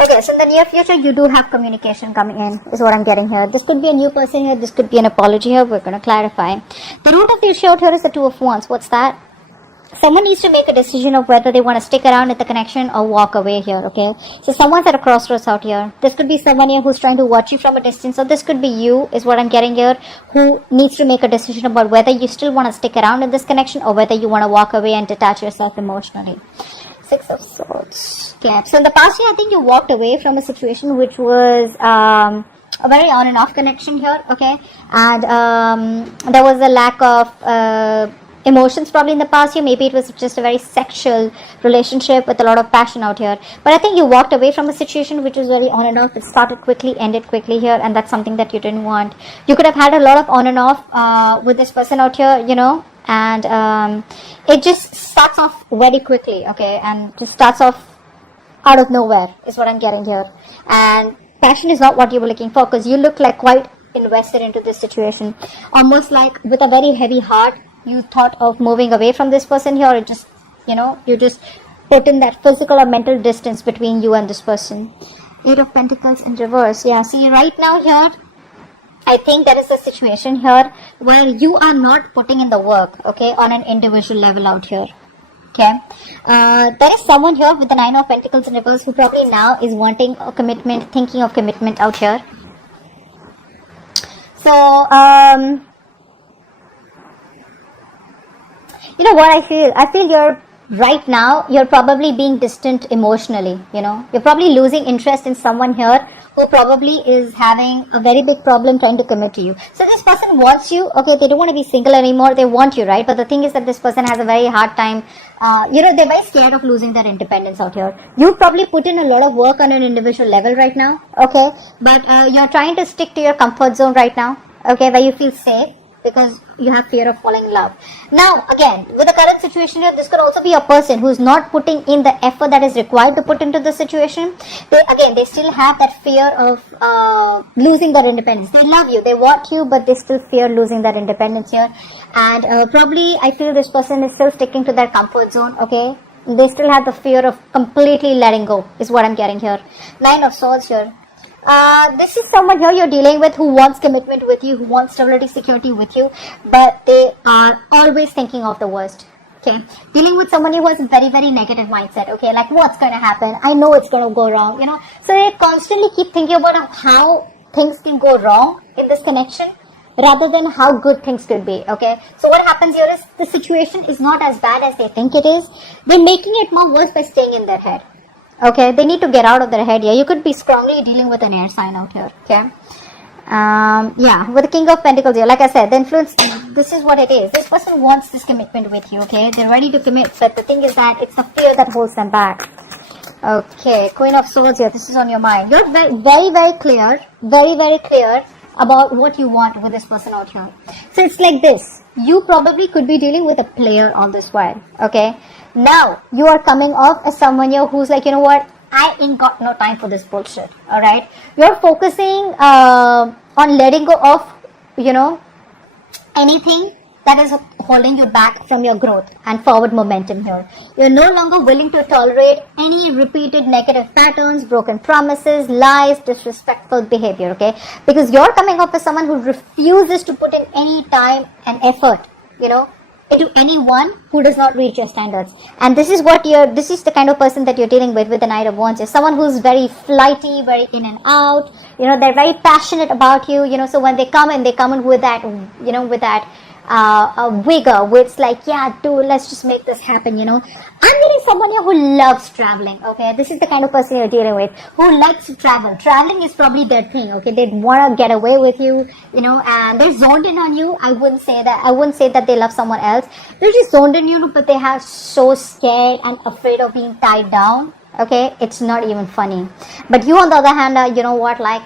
Okay, so in the near future, you do have communication coming in, is what I'm getting here. This could be a new person here. This could be an apology here. We're going to clarify. The root of the issue out here is the Two of Wands. What's that? Someone needs to make a decision of whether they want to stick around with the connection or walk away here, okay? So someone's at a crossroads out here. This could be someone here who's trying to watch you from a distance, or this could be you, is what I'm getting here, who needs to make a decision about whether you still want to stick around in this connection or whether you want to walk away and detach yourself emotionally. Six of Swords. Okay. So in the past year, I think you walked away from a situation which was a very on and off connection here, okay? And there was a lack of emotions probably in the past year. Maybe it was just a very sexual relationship with a lot of passion out here. But I think you walked away from a situation which was very on and off. It started quickly, ended quickly here, and that's something that you didn't want. You could have had a lot of on and off with this person out here, you know, and it just starts off very quickly, okay, and just starts off out of nowhere is what I'm getting here. And passion is not what you were looking for, because you look like quite invested into this situation, almost like with a very heavy heart. You thought of moving away from this person here, or just, you know, you just put in that physical or mental distance between you and this person. Eight of Pentacles in reverse. Yeah, see, right now here, I think there is a situation here where you are not putting in the work, okay, on an individual level out here. Okay, there is someone here with the Nine of Pentacles in reverse who probably now is wanting a commitment, thinking of commitment out here. So, you know what I feel? I feel right now, you're probably being distant emotionally, you know. You're probably losing interest in someone here who probably is having a very big problem trying to commit to you. So this person wants you, okay, they don't want to be single anymore, they want you, right? But the thing is that this person has a very hard time, you know, they're very scared of losing their independence out here. You probably put in a lot of work on an individual level right now, okay? But you're trying to stick to your comfort zone right now, okay, where you feel safe, because you have fear of falling in love. Now, again, with the current situation here, this could also be a person who's not putting in the effort that is required to put into the situation. They still have that fear of losing their independence. They love you, they want you, but they still fear losing their independence here. And probably, I feel this person is still sticking to their comfort zone, okay? They still have the fear of completely letting go, is what I'm getting here. Nine of Swords here. This is someone here you're dealing with who wants commitment with you, who wants stability, security with you, but they are always thinking of the worst, okay? Dealing with someone who has a very, very negative mindset, okay? Like, what's going to happen? I know it's going to go wrong, you know? So they constantly keep thinking about how things can go wrong in this connection, rather than how good things could be, okay? So what happens here is the situation is not as bad as they think it is. They're making it more worse by staying in their head. Okay, they need to get out of their head here. You could be strongly dealing with an air sign out here, okay? Yeah, with the King of Pentacles here, like I said, the influence, this is what it is. This person wants this commitment with you, okay? They're ready to commit, but the thing is that it's the fear that holds them back. Okay, Queen of Swords here, this is on your mind. You're very clear, very clear about what you want with this person out here. So it's like this. You probably could be dealing with a player on this one, okay? Now, you are coming off as someone here who's like, you know what, I ain't got no time for this bullshit, alright? You're focusing on letting go of, you know, anything that is holding you back from your growth and forward momentum here. You're no longer willing to tolerate any repeated negative patterns, broken promises, lies, disrespectful behavior, okay? Because you're coming off as someone who refuses to put in any time and effort, you know, into anyone who does not reach your standards. And this is the kind of person that you're dealing with the Knight of Wands. You're someone who's very flighty, very in and out, you know, they're very passionate about you, you know, so when they come in with that, you know, with that vigor, where it's like, yeah, dude, let's just make this happen, you know. I'm getting someone here who loves traveling, okay? This is the kind of person you're dealing with, who likes to travel. Traveling is probably their thing, okay? They'd want to get away with you, you know, and they're zoned in on you. I wouldn't say that they love someone else. They're just zoned in you, but they are so scared and afraid of being tied down, okay? It's not even funny. But you, on the other hand, you know what, like,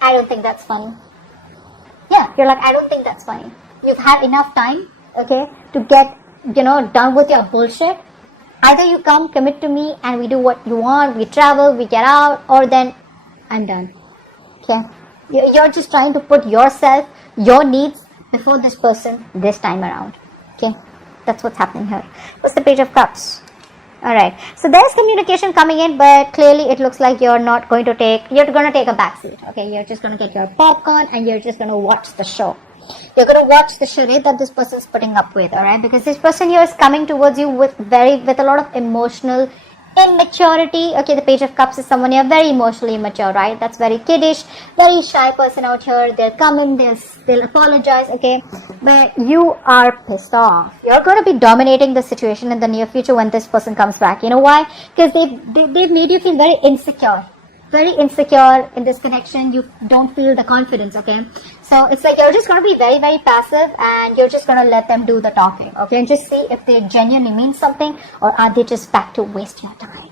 I don't think that's funny. Yeah, you're like, I don't think that's funny. You've had enough time, okay, to get, you know, done with your bullshit. Either you come, commit to me, and we do what you want, we travel, we get out, or then I'm done, okay? You're just trying to put yourself, your needs, before this person this time around, okay? That's what's happening here. What's the Page of Cups? All right. So there's communication coming in, but clearly it looks like you're going to take a backseat. Okay. You're just going to get your popcorn and you're just going to watch the show. You're going to watch the charade that this person is putting up with. All right. Because this person here is coming towards you with a lot of emotional immaturity. Okay, the Page of Cups is someone here very emotionally immature, right? That's very kiddish, very shy person out here. They'll come in, they'll apologize, okay? But you are pissed off. You're going to be dominating the situation in the near future when this person comes back. You know why? Because they've made you feel very insecure. Very insecure in this connection. You don't feel the confidence, okay? So it's like you're just going to be very, very passive and you're just going to let them do the talking, okay? And just see if they genuinely mean something or are they just back to waste your time.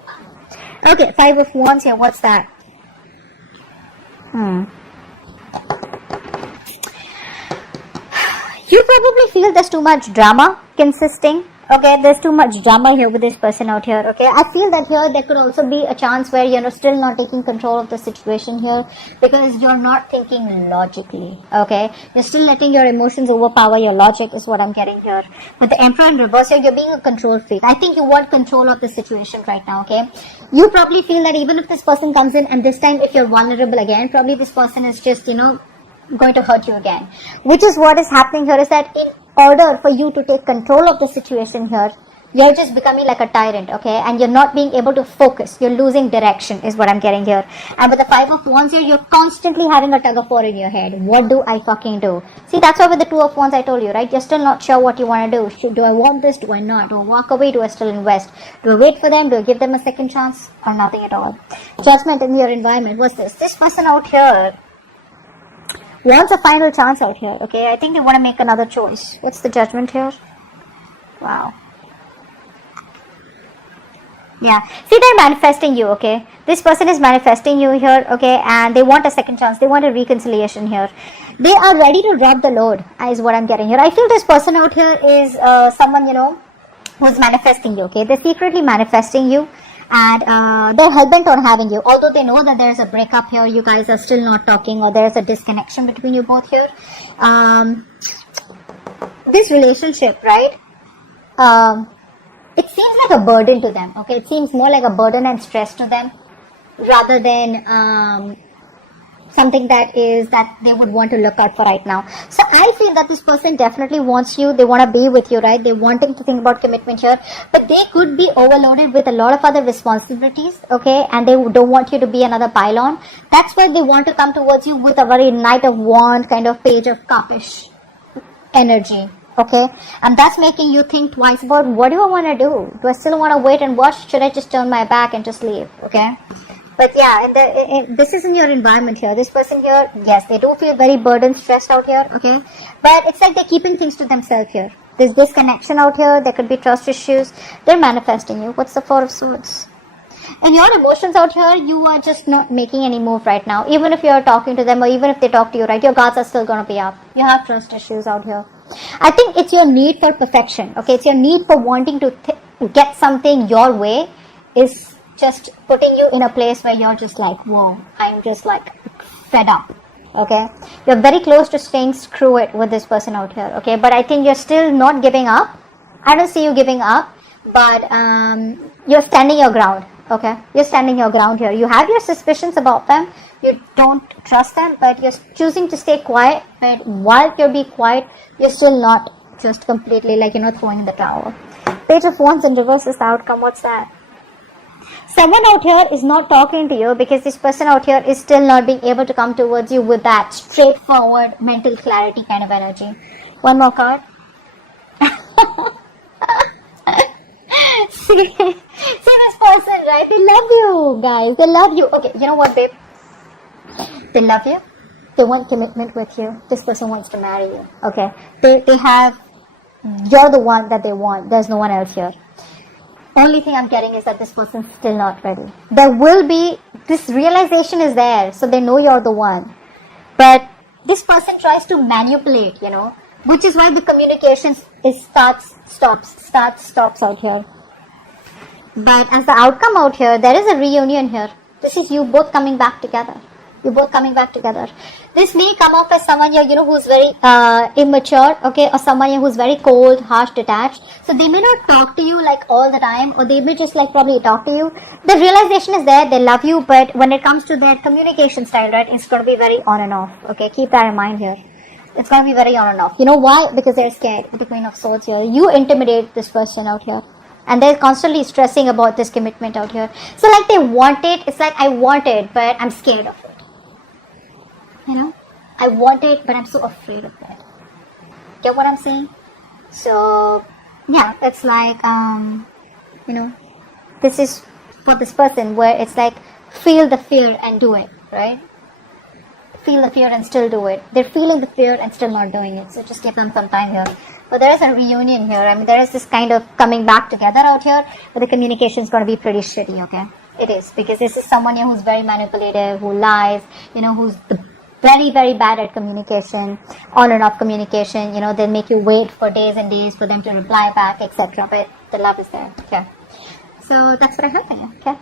Okay, 5 of Wands here. What's that? You probably feel there's too much drama consisting. Okay, there's too much drama here with this person out here. Okay, I feel that here there could also be a chance where you're still not taking control of the situation here because you're not thinking logically. Okay, you're still letting your emotions overpower your logic is what I'm getting here. With the Emperor in reverse here, you're being a control freak. I think you want control of the situation right now. Okay, you probably feel that even if this person comes in and this time if you're vulnerable again, probably this person is just going to hurt you again. Which is what is happening here is that in order for you to take control of the situation here, you're just becoming like a tyrant, okay? And you're not being able to focus. You're losing direction is what I'm getting here. And with the 5 of Wands here, you're constantly having a tug of war in your head. What do I fucking do? See, that's why with the 2 of Wands I told you, right? You're still not sure what you want to do. Do I want this? Do I not? Do I walk away? Do I still invest? Do I wait for them? Do I give them a second chance? Or nothing at all? Judgment in your environment. What's this? This person out here wants a final chance out here, okay? I think they want to make another choice. What's the Judgment here? Wow. Yeah. See, they're manifesting you, okay? This person is manifesting you here, okay? And they want a second chance. They want a reconciliation here. They are ready to drop the load, is what I'm getting here. I feel this person out here is someone, who's manifesting you, okay? They're secretly manifesting you. And they're hellbent on having you. Although they know that there's a breakup here, you guys are still not talking or there's a disconnection between you both here. This relationship, right? It seems like a burden to them, okay? It seems more like a burden and stress to them rather than something that they would want to look out for right now. So I feel that this person definitely wants you. They want to be with you, right? They're wanting to think about commitment here, but they could be overloaded with a lot of other responsibilities, okay? And they don't want you to be another pylon. That's why they want to come towards you with a very Knight of Wands kind of Page of Cupish energy, okay? And that's making you think twice about what do I want to do? Do I still want to wait and watch? Should I just turn my back and just leave, okay? But yeah, this is in your environment here. This person here, yes, they do feel very burdened, stressed out here, okay? But it's like they're keeping things to themselves here. There's disconnection out here. There could be trust issues. They're manifesting you. What's the 4 of Swords? And your emotions out here, you are just not making any move right now. Even if you're talking to them or even if they talk to you, right, your guards are still going to be up. You have trust issues out here. I think it's your need for perfection, okay? It's your need for wanting to get something your way is just putting you in a place where you're just like, whoa, I'm just like fed up, okay? You're very close to saying screw it with this person out here, okay? But I think you're still not giving up. I don't see you giving up, but you're standing your ground, okay? You're standing your ground here. You have your suspicions about them. You don't trust them, but you're choosing to stay quiet. But while you're being quiet, you're still not just completely like, throwing in the towel. Page of Wands in reverse is the outcome. What's that? Someone out here is not talking to you because this person out here is still not being able to come towards you with that straightforward mental clarity kind of energy. One more card. See this person, right? They love you, guys. They love you. Okay, you know what, babe? They love you. They want commitment with you. This person wants to marry you. Okay. You're the one that they want. There's no one else here. Only thing I'm getting is that this person's still not ready. There will be, this realization is there, so they know you're the one. But this person tries to manipulate, which is why the communication stops out here. But as the outcome out here, there is a reunion here. This is you both coming back together. You're both coming back together. This may come off as someone here, who's very immature, okay, or someone here who's very cold, harsh, detached. So they may not talk to you like all the time, or they may just like probably talk to you. The realization is there, they love you, but when it comes to their communication style, right, it's going to be very on and off, okay? Keep that in mind here. It's going to be very on and off. You know why? Because they're scared with the Queen of Swords here. You intimidate this person out here. And they're constantly stressing about this commitment out here. So like they want it. It's like, I want it, but I'm scared of it. I want it, but I'm so afraid of it. Get what I'm saying? So, yeah, it's like, this is for this person where it's like, feel the fear and do it, right? Feel the fear and still do it. They're feeling the fear and still not doing it. So just give them some time here. But there is a reunion here. I mean, there is this kind of coming back together out here, but the communication is going to be pretty shitty, okay? It is, because this is someone here who's very manipulative, who lies, who's very, very bad at communication, on and off communication. They'll make you wait for days and days for them to reply back, etc. But the love is there, okay? So that's what I heard from you, okay?